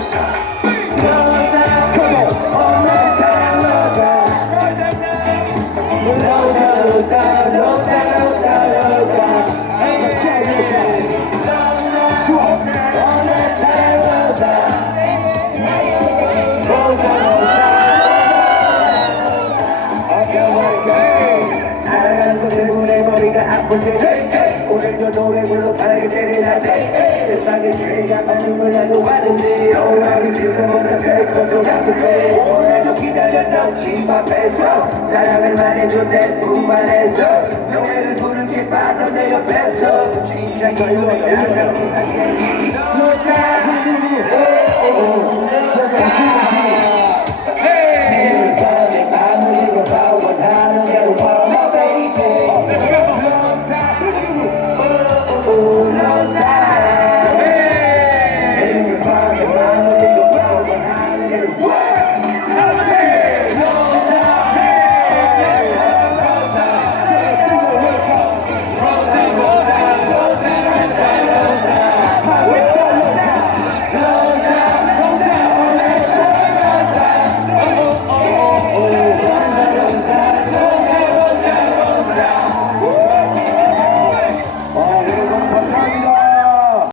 로사 로 오늘도 노래 불러 세를 할때 세상에 죄가 없는 걸 나도 아는데 오라기 지금보다 될것도 같은데 오늘도 기다렸던 집 앞에서 사랑을 말해줘 내뿐 안에서 노래를 부른 게 바로 내 옆에서 진짜 결국에 나를 이상해 노사 Deus